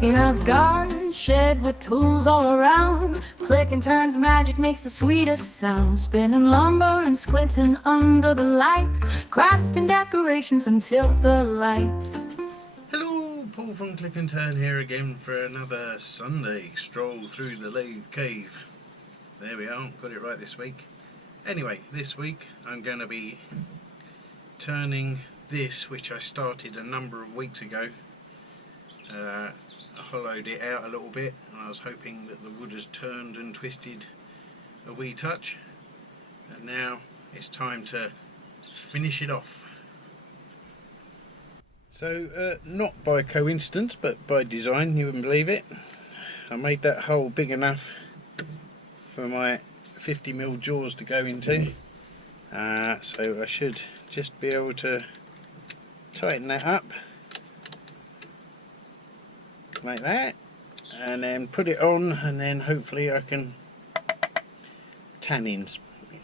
In a garden shed with tools all around, click and turn's magic makes the sweetest sound. Spinning lumber and squinting under the light, crafting decorations until the light. Hello, Paul from Click and Turn here again for another Sunday stroll through the lathe cave. There we are, got it right this week. Anyway, this week I'm going to be turning this, which I started a number of weeks ago. I hollowed it out a little bit and I was hoping that the wood has turned and twisted a wee touch, and now it's time to finish it off. So not by coincidence but by design, you wouldn't believe it, I made that hole big enough for my 50mm jaws to go into, so I should just be able to tighten that up like that and then put it on, and then hopefully I can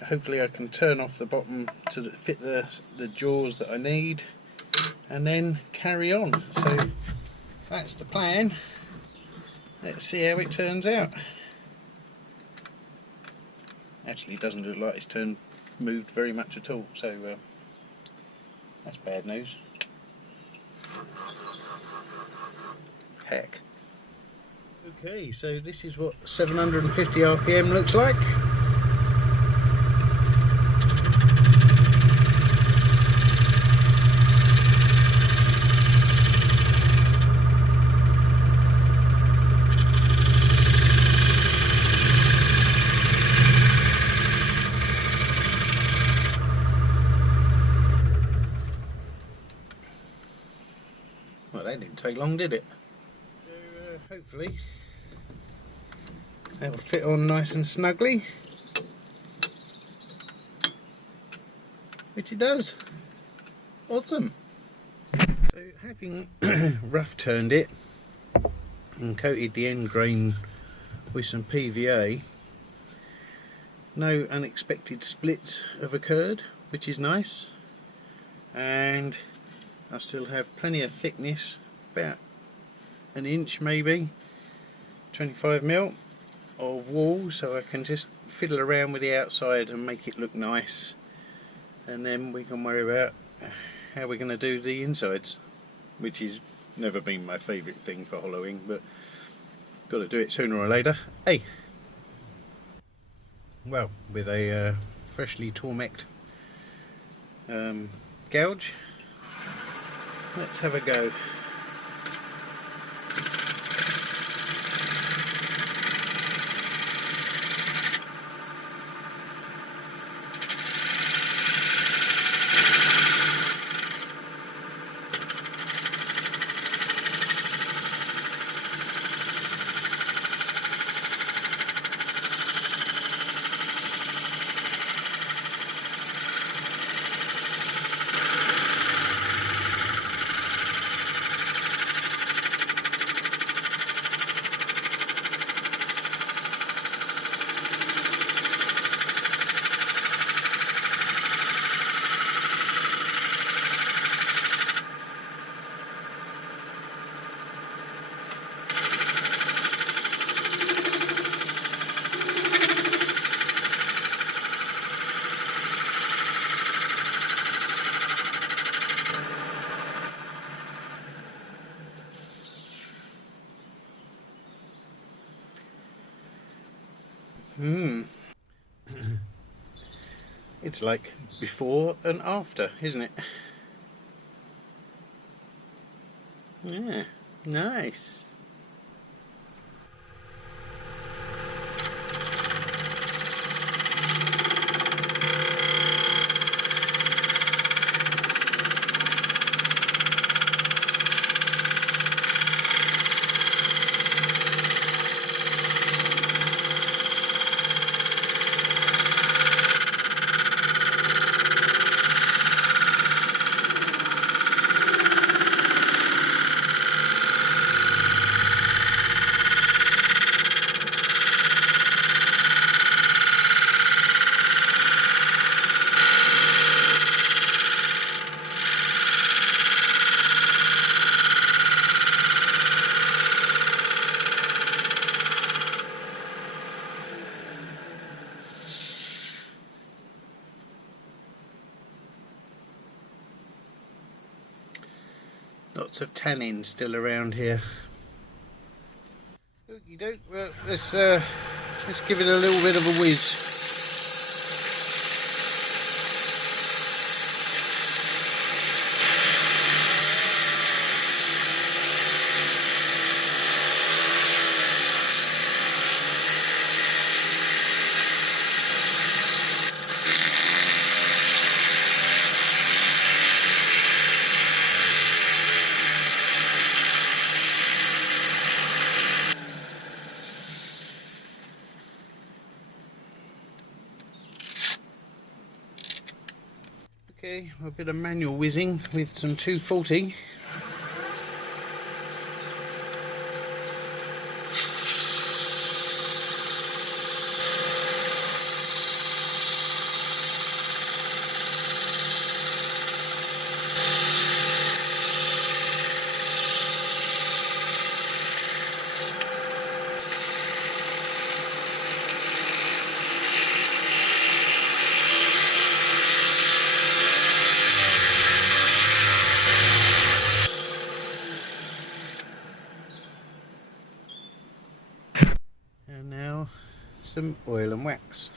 hopefully I can turn off the bottom to fit the jaws that I need and then carry on. So that's the plan. Let's see how it turns out. Actually, it doesn't look like it's moved very much at all, so that's bad news. Heck. Okay, so this is what 750 RPM looks like. Well, that didn't take long, did it? So hopefully that will fit on nice and snugly, which it does. Awesome. So having rough turned it and coated the end grain with some PVA, no unexpected splits have occurred, which is nice, and I still have plenty of thickness, about an inch maybe, 25mm of wall, so I can just fiddle around with the outside and make it look nice, and then we can worry about how we're going to do the insides, which has never been my favourite thing for hollowing, but got to do it sooner or later. Hey! Well, with a freshly Tormeked gouge, let's have a go. It's like before and after, isn't it? Yeah, nice. Lots of tannin still around here. Okie doke. Well, let's give it a little bit of a whiz. Okay, a bit of manual whizzing with some 240. And now some oil and wax.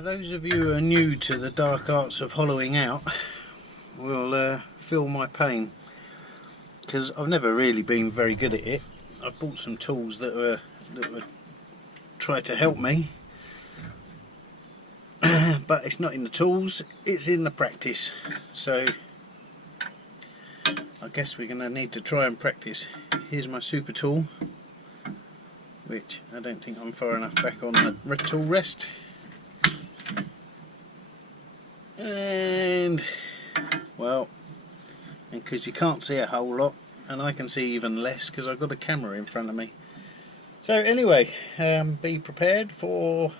Those of you who are new to the dark arts of hollowing out will feel my pain, because I've never really been very good at it. I've bought some tools that were try to help me, but it's not in the tools, it's in the practice. So I guess we're going to need to try and practice. Here's my super tool, which I don't think I'm far enough back on the tool rest. And well, and because you can't see a whole lot, and I can see even less because I've got a camera in front of me. So anyway, be prepared for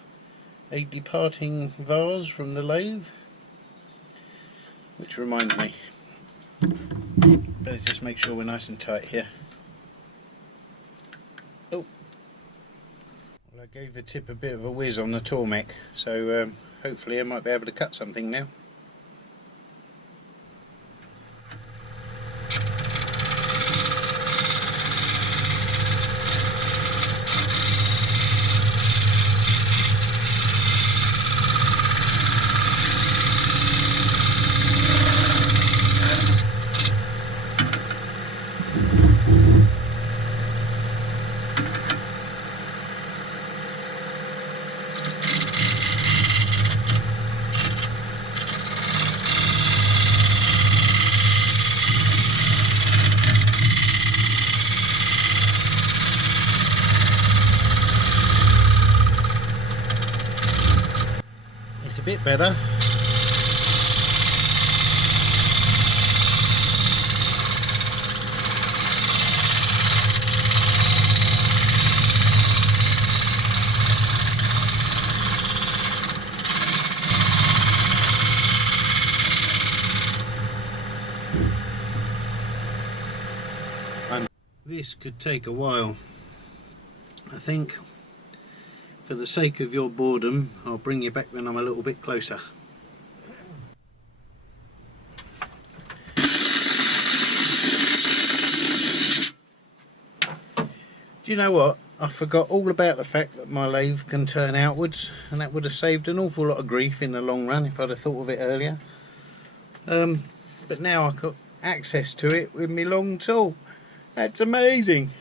a departing vase from the lathe, which reminds me, better just make sure we're nice and tight here. Oh, well, I gave the tip a bit of a whiz on the Tormek, so hopefully I might be able to cut something now. Bit better. And this could take a while. I think for the sake of your boredom, I'll bring you back when I'm a little bit closer. Do you know what? I forgot all about the fact that my lathe can turn outwards, and that would have saved an awful lot of grief in the long run if I'd have thought of it earlier. But now I've got access to it with my long tool. That's amazing.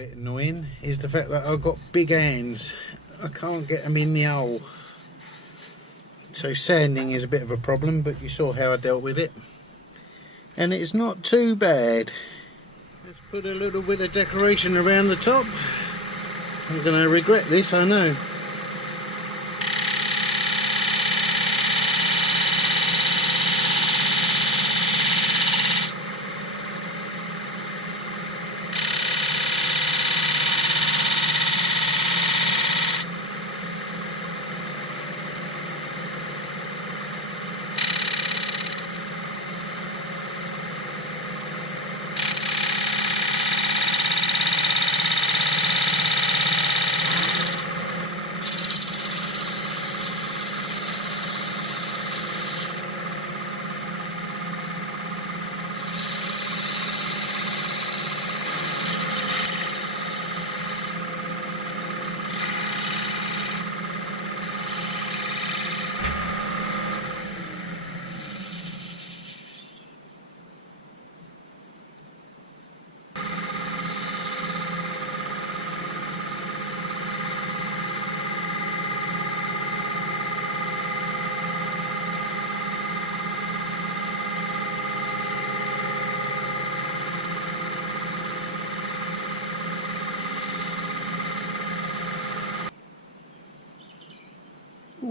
bit annoying is the fact that I've got big hands. I can't get them in the hole. So sanding is a bit of a problem, but you saw how I dealt with it. And it's not too bad. Let's put a little bit of decoration around the top. I'm going to regret this, I know.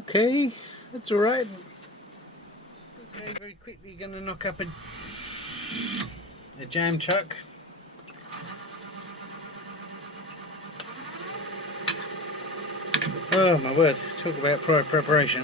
Okay, that's alright. Okay, very quickly going to knock up a jam chuck. Oh my word, talk about prior preparation.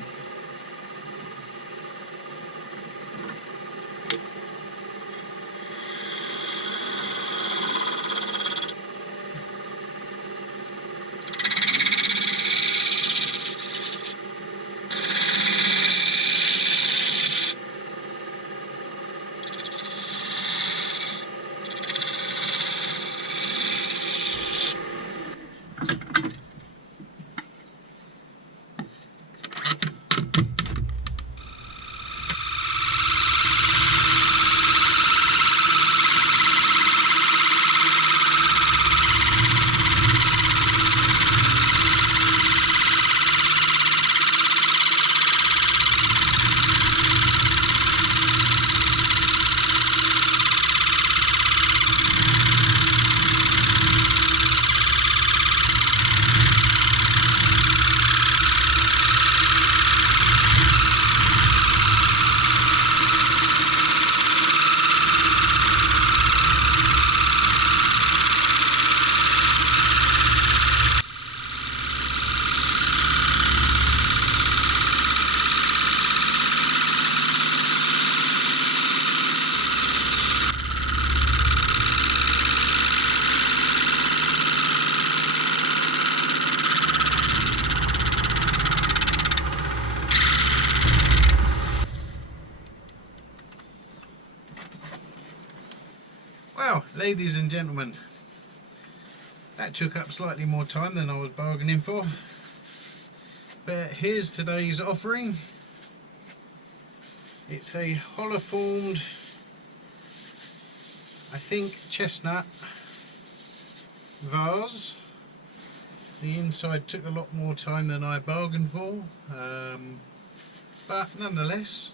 Well, ladies and gentlemen, that took up slightly more time than I was bargaining for, but here's today's offering. It's a hollow formed, I think, chestnut vase. The inside took a lot more time than I bargained for, but nonetheless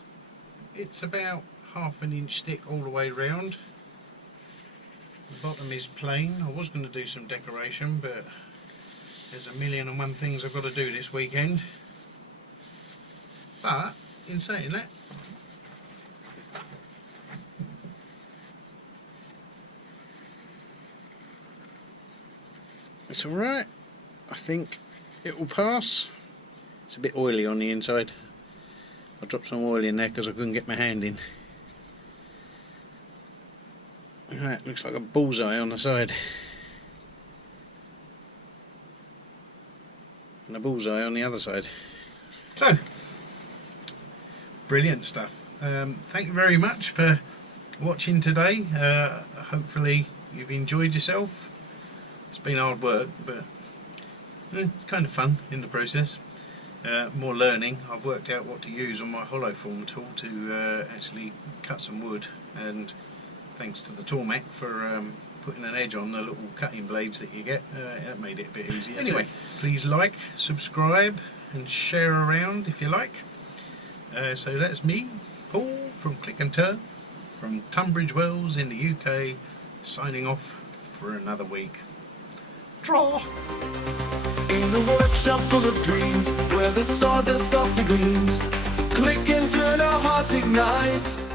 it's about ½ an inch thick all the way round. The bottom is plain. I was going to do some decoration, but there's a million and one things I've got to do this weekend. But in saying that, it's alright. I think it will pass. It's a bit oily on the inside. I dropped some oil in there because I couldn't get my hand in. That looks like a bullseye on the side. And a bullseye on the other side. So, brilliant stuff. Thank you very much for watching today. Hopefully you've enjoyed yourself. It's been hard work, but it's kind of fun in the process. More learning. I've worked out what to use on my hollow form tool to actually cut some wood, and thanks to the Tormek for putting an edge on the little cutting blades that you get. That made it a bit easier. Anyway, please like, subscribe and share around if you like. So that's me, Paul from Click and Turn, from Tunbridge Wells in the UK, signing off for another week. Draw! In a workshop full of dreams, where the sawdust softly gleams, click and turn, our hearts ignite.